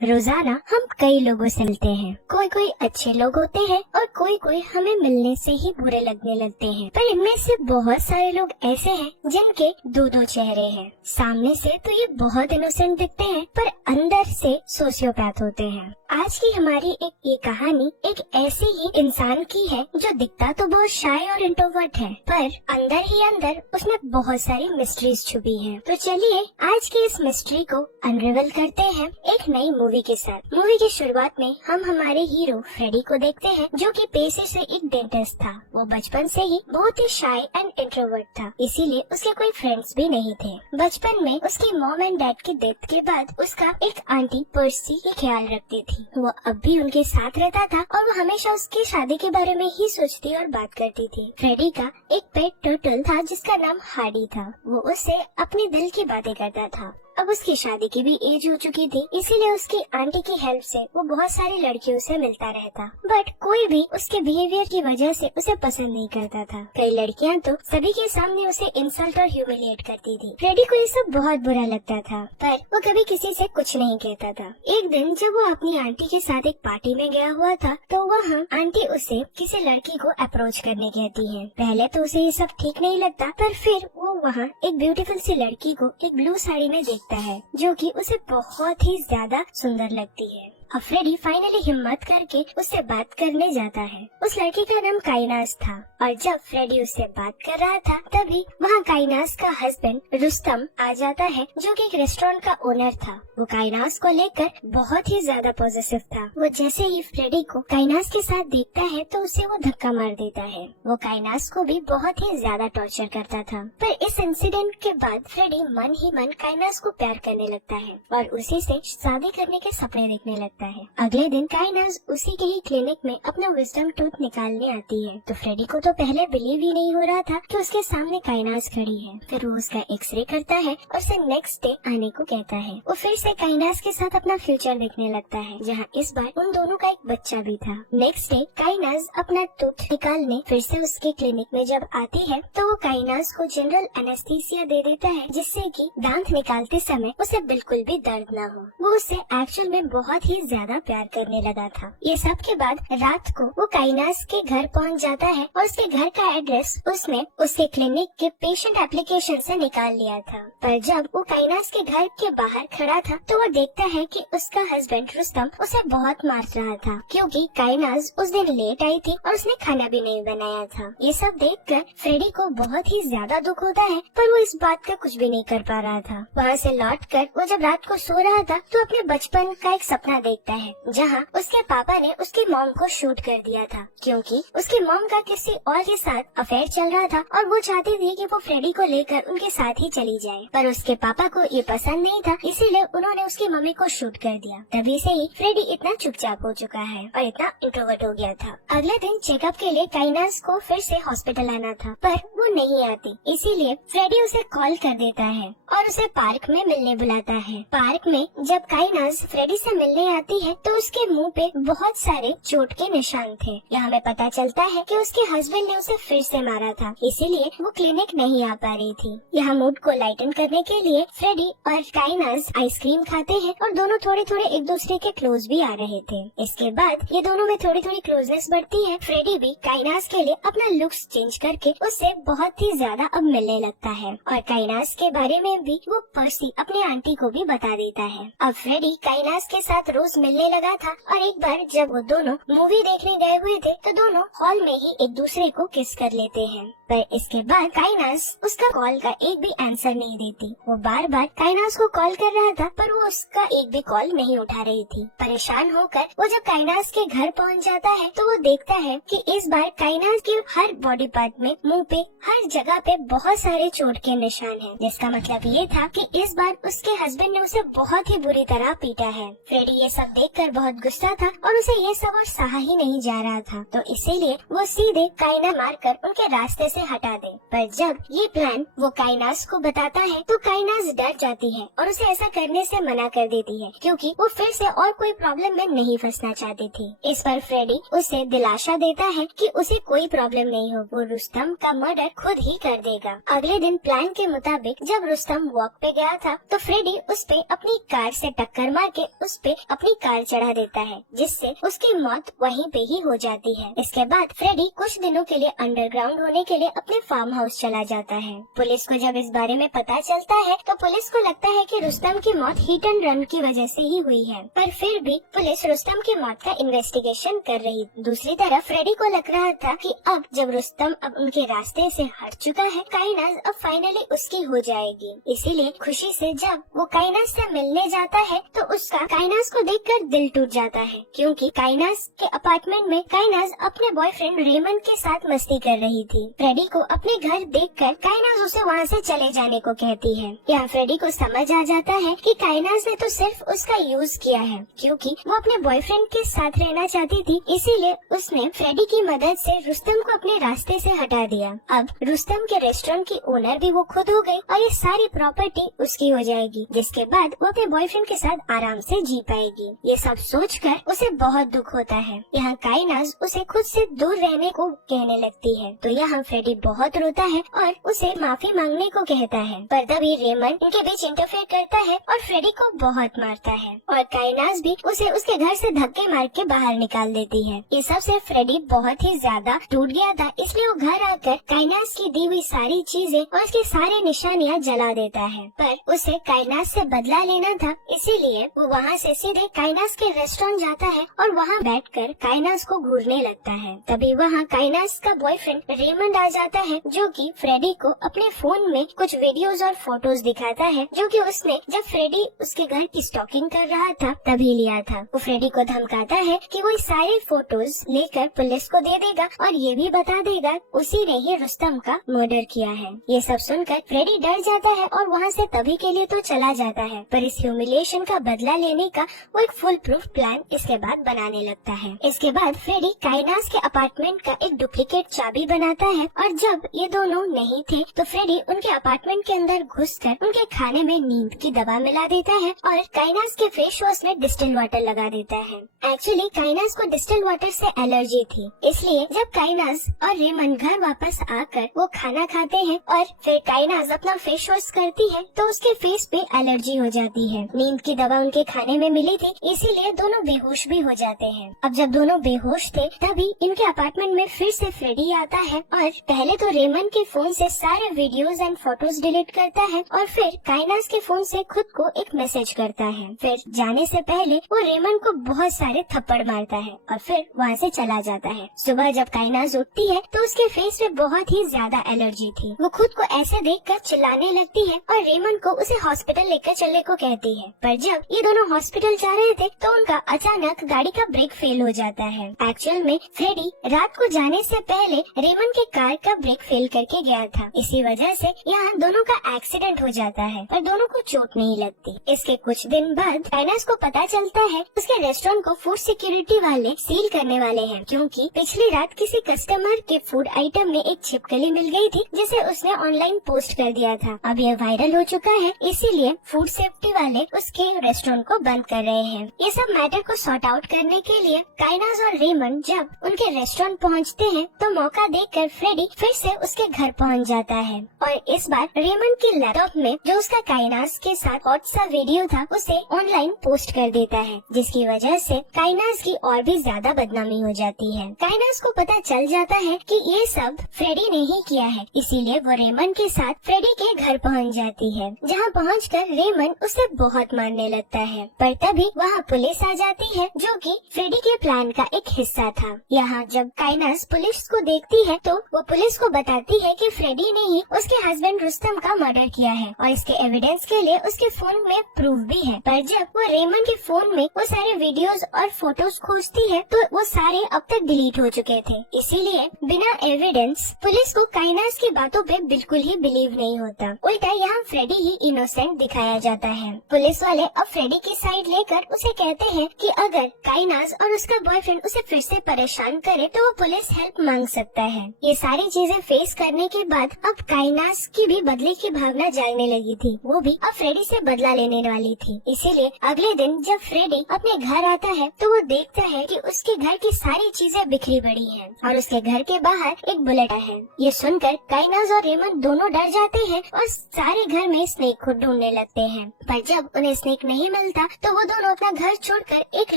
रोजाना हम कई लोगों से मिलते हैं। कोई कोई अच्छे लोग होते हैं और कोई कोई हमें मिलने से ही बुरे लगने लगते हैं। पर इनमें से बहुत सारे लोग ऐसे हैं जिनके दो दो चेहरे हैं। सामने से तो ये बहुत इनोसेंट दिखते हैं पर अंदर से सोशियोपैथ होते हैं। आज की हमारी ये कहानी एक ऐसे ही इंसान की है जो दिखता तो बहुत शाय और इंट्रोवर्ट है, पर अंदर ही अंदर उसमें बहुत सारी मिस्ट्रीज छुपी हैं। तो चलिए आज की इस मिस्ट्री को अनरिवल करते हैं एक नई मूवी के साथ। मूवी की शुरुआत में हम हमारे हीरो फ्रेडी को देखते हैं जो कि पेशे से एक डेंटिस्ट था। वो बचपन से ही बहुत ही शाय एंड इंट्रोवर्ट था, इसीलिए उसके कोई फ्रेंड्स भी नहीं थे। बचपन में उसकी मॉम एंड डैड की डेथ के बाद उसका एक आंटी पर्सी की ख्याल रखती थी। वो अब भी उनके साथ रहता था और वो हमेशा उसकी शादी के बारे में ही सोचती और बात करती थी। फ्रेडी का एक पेट टर्टल था जिसका नाम हार्डी था। वो उससे अपने दिल की बातें करता था। अब उसकी शादी की भी एज हो चुकी थी, इसीलिए उसकी आंटी की हेल्प से वो बहुत सारी लड़कियों से मिलता रहता, बट कोई भी उसके बिहेवियर की वजह से उसे पसंद नहीं करता था। कई लड़कियां तो सभी के सामने उसे इंसल्ट और ह्यूमिलिएट करती थी। फ्रेडी को ये सब बहुत बुरा लगता था, पर वो कभी किसी से कुछ नहीं कहता था। एक दिन जब वो अपनी आंटी के साथ एक पार्टी में गया हुआ था तो वहाँ आंटी उसे किसी लड़की को अप्रोच करने कहती है। पहले तो उसे ये सब ठीक नहीं लगता, पर फिर वो वहाँ एक ब्यूटीफुल सी लड़की को एक ब्लू साड़ी में देखता है जो कि उसे बहुत ही ज्यादा सुंदर लगती है। अब फ्रेडी फाइनली हिम्मत करके उससे बात करने जाता है। उस लड़की का नाम काइनास था और जब फ्रेडी उससे बात कर रहा था तभी वहाँ काइनास का हस्बैंड रुस्तम आ जाता है जो कि एक रेस्टोरेंट का ओनर था। वो काइनास को लेकर बहुत ही ज्यादा पॉजिटिव था। वो जैसे ही फ्रेडी को काइनास के साथ देखता है तो उसे वो धक्का मार देता है। वो काइनास को भी बहुत ही ज्यादा टॉर्चर करता था, पर इस इंसिडेंट के बाद फ्रेडी मन ही मन काइनास को प्यार करने लगता है और उसी से शादी करने के सपने देखने लगता है। अगले दिन काइनास उसी के ही क्लिनिक में अपना विजडम टूथ निकालने आती है तो फ्रेडी को तो पहले बिलीव ही नहीं हो रहा था कि उसके सामने काइनास खड़ी है। फिर वो उसका एक्सरे करता है और उसे नेक्स्ट डे आने को कहता है। वो फिर से काइनास के साथ अपना फ्यूचर देखने लगता है, जहाँ इस बार उन दोनों का एक बच्चा भी था। नेक्स्ट डे काइनास अपना टूथ निकालने फिर से उसके क्लिनिक में जब आती है तो वो काइनास को जनरल एनेस्थीसिया दे देता है जिससे कि दांत निकालते समय उसे बिल्कुल भी दर्द न हो। वो उससे एक्चुअल में बहुत ही ज्यादा प्यार करने लगा था। ये सब के बाद रात को वो काइनास के घर पहुंच जाता है और उसके घर का एड्रेस उसने उसके क्लिनिक के पेशेंट एप्लीकेशन से निकाल लिया था। पर जब वो काइनास के घर के बाहर खड़ा था तो वो देखता है कि उसका हस्बैंड रुस्तम उसे बहुत मार रहा था क्योंकि काइनास उस दिन लेट आई थी और उसने खाना भी नहीं बनाया था। ये सब देखकर फ्रेडी को बहुत ही ज्यादा दुख होता है, पर वो इस बात का कुछ भी नहीं कर पा रहा था। वहाँ से लौटकर वो जब रात को सो रहा था तो अपने बचपन का एक सपना देखता है जहाँ उसके पापा ने उसकी मॉम को शूट कर दिया था क्योंकि उसकी मॉम का किसी और के साथ अफेयर चल रहा था और वो चाहती थी कि वो फ्रेडी को लेकर उनके साथ ही चली जाए, पर उसके पापा को ये पसंद नहीं था, इसीलिए उन्होंने उसकी मम्मी को शूट कर दिया। तभी से ही फ्रेडी इतना चुपचाप हो चुका है और इतना इंट्रोवर्ट हो गया था। अगले दिन चेकअप के लिए काइनास को फिर से हॉस्पिटल आना था, पर वो नहीं आती, इसीलिए फ्रेडी उसे कॉल कर देता है और उसे पार्क में मिलने बुलाता है। पार्क में जब काइनास फ्रेडी से मिलने आती है तो उसके मुंह पे बहुत सारे चोट के निशान थे। यहाँ पे पता चलता है कि उसके हस्बैंड ने उसे फिर से मारा था, इसीलिए वो क्लिनिक नहीं आ पा रही थी। यहाँ मूड को लाइटन करने के लिए फ्रेडी और काइनास आइसक्रीम खाते हैं और दोनों थोड़े थोड़े एक दूसरे के क्लोज भी आ रहे थे। इसके बाद ये दोनों में थोड़ी थोड़ी क्लोजनेस बढ़ती है। फ्रेडी भी काइनास के लिए अपना लुक्स चेंज करके उससे बहुत ही ज्यादा अब मिलने लगता है और काइनास के बारे में भी वो पर्सी अपनी आंटी को भी बता देता है। अब फ्रेडी काइनास के साथ रोज मिलने लगा था और एक बार जब वो दोनों मूवी देखने गए हुए थे तो दोनों हॉल में ही एक दूसरे को किस कर लेते हैं, पर इसके बाद काइनास उसका कॉल का एक भी आंसर नहीं देती। वो बार बार काइनास को कॉल कर रहा था पर वो उसका एक भी कॉल नहीं उठा रही थी। परेशान होकर वो जब काइनास के घर पहुंच जाता है तो वो देखता है कि इस बार काइनास के हर बॉडी पार्ट में, मुंह पे, हर जगह पे बहुत सारे चोट के निशान हैं, जिसका मतलब ये था कि इस बार उसके हस्बैंड ने उसे बहुत ही बुरी तरह पीटा है। फ्रेडी ये सब देखकर बहुत गुस्सा था और उसे ये सब और सहा ही नहीं जा रहा था, तो इसीलिए वो सीधे काइना मारकर उनके रास्ते उसे हटा दे। पर जब ये प्लान वो काइनास को बताता है तो काइनास डर जाती है और उसे ऐसा करने से मना कर देती है, क्योंकि वो फिर से और कोई प्रॉब्लम में नहीं फंसना चाहती थी। इस पर फ्रेडी उसे दिलासा देता है कि उसे कोई प्रॉब्लम नहीं हो, वो रुस्तम का मर्डर खुद ही कर देगा। अगले दिन प्लान के मुताबिक जब रुस्तम वॉक पे गया था तो फ्रेडी उस पे अपनी कार से टक्कर मार के उस पे अपनी कार चढ़ा देता है, जिससे उसकी मौत वहीं पे ही हो जाती है। इसके बाद फ्रेडी कुछ दिनों के लिए अंडरग्राउंड होने के लिए अपने फार्म हाउस चला जाता है। पुलिस को जब इस बारे में पता चलता है तो पुलिस को लगता है कि रुस्तम की मौत हिट एंड रन की वजह से ही हुई है, पर फिर भी पुलिस रुस्तम की मौत का इन्वेस्टिगेशन कर रही। दूसरी तरफ फ्रेडी को लग रहा था कि अब जब रुस्तम अब उनके रास्ते से हट चुका है, काइनास अब फाइनली उसकी हो जाएगी। इसीलिए खुशी से जब वो काइनास से मिलने जाता है तो उसका काइनास को देखकर दिल टूट जाता है, क्योंकि काइनास के अपार्टमेंट में काइनास अपने बॉयफ्रेंड रेमन के साथ मस्ती कर रही थी। फ्रेडी को अपने घर देखकर काइनास उसे वहाँ से चले जाने को कहती है। यहाँ फ्रेडी को समझ आ जाता है कि काइनास ने तो सिर्फ उसका यूज किया है, क्योंकि वो अपने बॉयफ्रेंड के साथ रहना चाहती थी, इसीलिए उसने फ्रेडी की मदद से रुस्तम को अपने रास्ते से हटा दिया। अब रुस्तम के रेस्टोरेंट की ओनर भी वो खुद हो गई और ये सारी प्रॉपर्टी उसकी हो जाएगी, जिसके बाद वो अपने बॉयफ्रेंड के साथ आराम से जी पाएगी। ये सब सोचकर उसे बहुत दुख होता है। यहाँ काइनास उसे खुद से दूर रहने को कहने लगती है, तो यहाँ फ्रेडी बहुत रोता है और उसे माफी मांगने को कहता है, पर तभी रेमन उनके बीच इंटरफेयर करता है और फ्रेडी को बहुत मारता है और काइनास भी उसे उसके घर से धक्के मार के बाहर निकाल देती है। ये सब से फ्रेडी बहुत ही ज्यादा टूट गया था, इसलिए वो घर आकर काइनास की दी हुई सारी चीजें और उसकी सारी निशानियाँ जला देता है। पर उसे काइनास से बदला लेना था, इसीलिए वो वहाँ से सीधे काइनास के रेस्टोरेंट जाता है और वहाँ बैठकर काइनास को घूरने लगता है। तभी वहाँ काइनास का बॉयफ्रेंड रेमंड आ जाता है, जो कि फ्रेडी को अपने फोन में कुछ वीडियोस और फोटोज दिखाता है, जो कि उसने जब फ्रेडी उसके घर की स्टॉकिंग कर रहा था तभी लिया था। वो फ्रेडी को धमकाता है कि वो सारे फोटोज लेकर पुलिस को दे देगा और ये भी बता देगा उसी ने ही रुस्तम का मर्डर किया है। ये सब सुनकर फ्रेडी डर जाता है और वहाँ से तभी के लिए तो चला जाता है, पर इस ह्यूमिलिएशन का बदला लेने का वो एक फुल प्रूफ प्लान इसके बाद बनाने लगता है। इसके बाद फ्रेडी काइनास के अपार्टमेंट का एक डुप्लीकेट चाबी बनाता है और जब ये दोनों नहीं थे तो फ्रेडी उनके अपार्टमेंट के अंदर घुसकर उनके खाने में नींद की दवा मिला देता है और काइनास के फेस वॉश में डिस्टिल वाटर लगा देता है। एक्चुअली काइनास को डिस्टिल वाटर से एलर्जी थी, इसलिए जब काइनास और रेमन घर वापस आकर वो खाना खाते हैं और फिर काइनास अपना फेस वॉश करती है तो उसके फेस पे एलर्जी हो जाती है। नींद की दवा उनके खाने में मिली थी, इसीलिए दोनों बेहोश भी हो जाते हैं। अब जब दोनों बेहोश थे तभी इनके अपार्टमेंट में फिर से फ्रेडी आता है और पहले तो रेमन के फोन से सारे वीडियोस एंड फोटोज डिलीट करता है और फिर काइनास के फोन से खुद को एक मैसेज करता है। फिर जाने से पहले वो रेमन को बहुत सारे थप्पड़ मारता है और फिर वहाँ से चला जाता है। सुबह जब काइनास उठती है तो उसके फेस पे बहुत ही ज्यादा एलर्जी थी। वो खुद को ऐसे देखकर चिल्लाने लगती है और रेमन को उसे हॉस्पिटल लेकर चलने को कहती है, पर जब ये दोनों हॉस्पिटल जा रहे थे तो उनका अचानक गाड़ी का ब्रेक फेल हो जाता है। एक्चुअल में फ्रेडी रात को जाने से पहले रेमन के कार का ब्रेक फेल करके गया था, इसी वजह से यहाँ दोनों का एक्सीडेंट हो जाता है, पर दोनों को चोट नहीं लगती। इसके कुछ दिन बाद काइनास को पता चलता है उसके रेस्टोरेंट को फूड सिक्योरिटी वाले सील करने वाले हैं, क्योंकि पिछली रात किसी कस्टमर के फूड आइटम में एक छिपकली मिल गई थी जिसे उसने ऑनलाइन पोस्ट कर दिया था। अब यह वायरल हो चुका है, इसीलिए फूड सेफ्टी वाले उसके रेस्टोरेंट को बंद कर रहे हैं। ये सब मैटर को सॉर्ट आउट करने के लिए काइनास और रेमन जब उनके रेस्टोरेंट पहुंचते हैं तो मौका देखकर फ्रेडी फिर से उसके घर पहुंच जाता है और इस बार रेमन के लैपटॉप में जो उसका काइनास के साथ हॉट सा वीडियो था उसे ऑनलाइन पोस्ट कर देता है, जिसकी वजह से काइनास की और भी ज्यादा बदनामी हो जाती है। काइनास को पता चल जाता है कि ये सब फ्रेडी ने ही किया है, इसीलिए वो रेमन के साथ फ्रेडी के घर पहुंच जाती है, जहां पहुंचकर रेमन उसे बहुत मारने लगता है। पर तभी वहां पुलिस आ जाती है, जो कि फ्रेडी के प्लान का एक हिस्सा था। यहाँ जब काइनास पुलिस को देखती है तो वो पुलिस को बताती है कि फ्रेडी ने ही उसके हस्बैंड रुस्तम का मर्डर किया है और इसके एविडेंस के लिए उसके फोन में प्रूफ भी है। पर जब वो रेमन के फोन में वो सारे वीडियोस और फोटोज खोजती है तो वो सारे अब तक डिलीट हो चुके थे, इसीलिए बिना एविडेंस पुलिस को काइनास की बातों पे बिल्कुल ही बिलीव नहीं होता। उल्टा यहाँ फ्रेडी ही इनोसेंट दिखाया जाता है। पुलिस वाले अब फ्रेडी की साइड लेकर उसे कहते हैं कि अगर काइनास और उसका बॉयफ्रेंड उसे फिर से परेशान करे तो वो पुलिस हेल्प मांग सकता है। ये सारी सारी चीजें फेस करने के बाद अब काइनास की भी बदले की भावना जागने लगी थी। वो भी अब फ्रेडी से बदला लेने वाली थी। इसीलिए अगले दिन जब फ्रेडी अपने घर आता है तो वो देखता है कि उसके घर की सारी चीजें बिखरी पड़ी हैं और उसके घर के बाहर एक बुलेट है। ये सुनकर काइनास और रेमंड दोनों डर जाते हैं और सारे घर में स्नेक को ढूंढने लगते हैं। पर जब उन्हें स्नेक नहीं मिलता तो वो दोनों अपना घर छोड़कर एक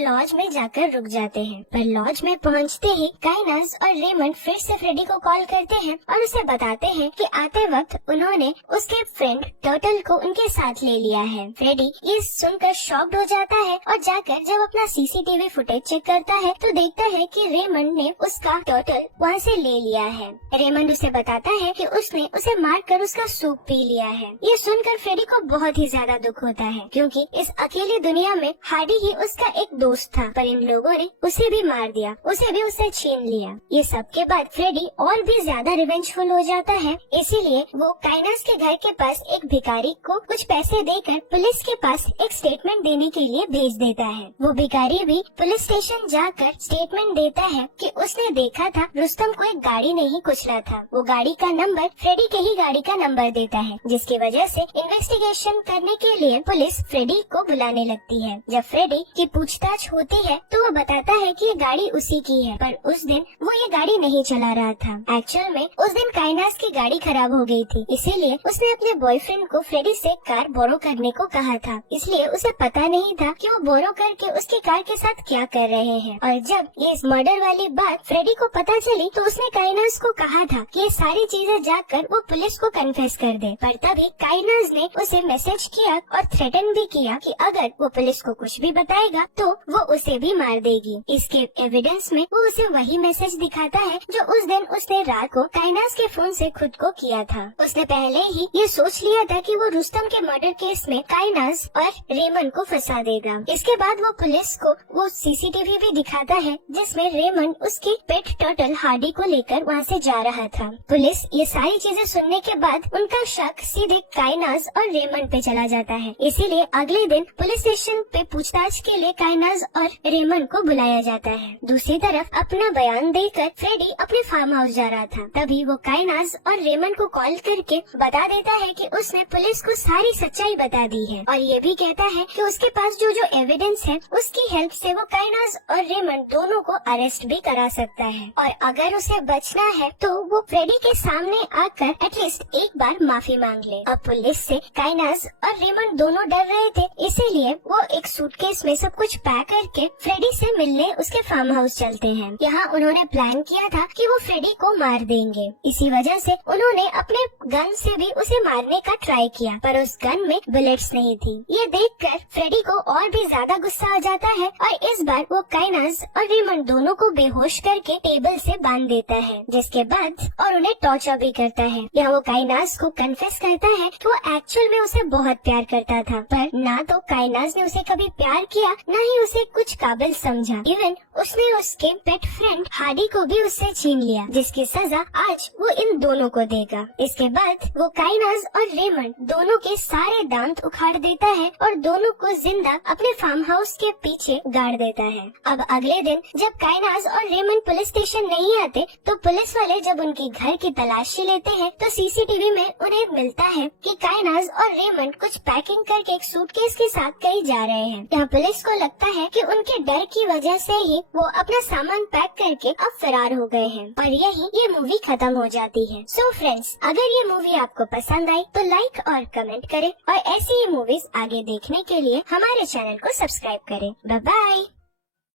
लॉज में जाकर रुक जाते हैं। पर लॉज में पहुंचते ही काइनास और रेमंड फिर से फ्रेडी को कॉल करते हैं और उसे बताते हैं कि आते वक्त उन्होंने उसके फ्रेंड टर्टल को उनके साथ ले लिया है। फ्रेडी ये सुनकर शॉक्ड हो जाता है और जाकर जब अपना सीसीटीवी फुटेज चेक करता है तो देखता है कि रेमंड ने उसका टर्टल वहाँ से ले लिया है। रेमंड उसे बताता है कि उसने उसे मारकर उसका सूप पी लिया है। ये सुनकर फ्रेडी को बहुत ही ज्यादा दुख होता है क्योंकि इस अकेली दुनिया में हार्डी ही उसका एक दोस्त था, पर इन लोगों ने उसे भी मार दिया, उसे भी उससे छीन लिया। ये सब के बाद फ्रेडी और भी ज्यादा रिवेंजफुल हो जाता है। इसीलिए वो काइनास के घर के पास एक भिखारी को कुछ पैसे देकर पुलिस के पास एक स्टेटमेंट देने के लिए भेज देता है। वो भिखारी भी पुलिस स्टेशन जाकर स्टेटमेंट देता है कि उसने देखा था रुस्तम को एक गाड़ी ने ही कुचला था। वो गाड़ी का नंबर फ्रेडी के ही गाड़ी का नंबर देता है, जिसकी वजह से इन्वेस्टिगेशन करने के लिए पुलिस फ्रेडी को बुलाने लगती है। जब फ्रेडी की पूछताछ होती है तो वो बताता है कि ये गाड़ी उसी की है, पर उस दिन वो ये गाड़ी नहीं चला रहा था। एक्चुअल में उस दिन काइनास की गाड़ी खराब हो गई थी, इसीलिए उसने अपने बॉयफ्रेंड को फ्रेडी से कार बोरो करने को कहा था। इसलिए उसे पता नहीं था कि वो बोरो करके उसकी कार के साथ क्या कर रहे हैं। और जब ये मर्डर वाली बात फ्रेडी को पता चली तो उसने काइनास को कहा था कि ये सारी चीजें जाकर वो पुलिस को कन्फेस कर दे। पर तभी काइनास ने उसे मैसेज किया और थ्रेटन भी किया कि अगर वो पुलिस को कुछ भी बताएगा तो वो उसे भी मार देगी। इसके एविडेंस में वो उसे वही मैसेज दिखाता है जो उस दिन उसने रात को काइनास के फोन से खुद को किया था। उसने पहले ही ये सोच लिया था कि वो रुस्तम के मर्डर केस में काइनास और रेमंड को फंसा देगा। इसके बाद वो पुलिस को वो सीसीटीवी भी दिखाता है जिसमें रेमंड उसके पेट टर्टल हार्डी को लेकर वहाँ से जा रहा था। पुलिस ये सारी चीजें सुनने के बाद उनका शक सीधे काइनास और रेमंड पे चला जाता है। इसीलिए अगले दिन पुलिस स्टेशन पे पूछताछ के लिए काइनास और रेमंड को बुलाया जाता है। दूसरी तरफ अपना बयान देकर फ्रेडी अपने फार्म हाउस जा रहा था। तभी वो काइनास और रेमंड को कॉल करके बता देता है कि उसने पुलिस को सारी सच्चाई बता दी है और ये भी कहता है कि उसके पास जो एविडेंस है उसकी हेल्प से वो काइनास और रेमंड दोनों को अरेस्ट भी करा सकता है और अगर उसे बचना है तो वो फ्रेडी के सामने आकर एटलीस्ट एक बार माफी मांग ले। अब पुलिस से काइनास और रेमंड दोनों डर रहे थे, इसीलिए वो एक सूटकेस में सब कुछ पैक करके फ्रेडी से मिलने उसके फार्म हाउस चलते हैं। यहाँ उन्होंने प्लान किया था कि वो फ्रेडी को मार देंगे। इसी वजह से उन्होंने अपने गन से भी उसे मारने का ट्राई किया, पर उस गन में बुलेट्स नहीं थी। ये देखकर फ्रेडी को और भी ज्यादा गुस्सा आ जाता है और इस बार वो काइनास और रेमंड दोनों को बेहोश करके टेबल से बांध देता है, जिसके बाद और उन्हें टॉर्चर भी करता है। यहाँ वो काइनास को कन्फेस करता है कि वो एक्चुअल में उसे बहुत प्यार करता था, पर ना तो काइनास ने उसे कभी प्यार किया न ही उसे कुछ काबिल समझा। इवन उसने उसके पेट फ्रेंड हार्डी को भी उससे छीन लिया, जिसकी सजा आज वो इन दोनों को देगा। इसके बाद वो काइनास और रेमंड दोनों के सारे दांत उखाड़ देता है और दोनों को जिंदा अपने फार्म हाउस के पीछे गाड़ देता है। अब अगले दिन जब काइनास और रेमंड पुलिस स्टेशन नहीं आते तो पुलिस वाले जब उनके घर की तलाशी लेते हैं तो सीसीटीवी में उन्हें मिलता है कि काइनास और रेमंड कुछ पैकिंग करके एक सूटकेस के साथ कहीं जा रहे हैं। यहाँ पुलिस को लगता है कि उनके डर की वजह से ही वो अपना सामान पैक करके अब फरार हो गए हैं और यही ये मूवी खत्म हो जाती है। सो फ्रेंड्स, अगर ये मूवी आपको पसंद आई तो लाइक और कमेंट करें और ऐसी ही मूवीज आगे देखने के लिए हमारे चैनल को सब्सक्राइब करें। Bye bye.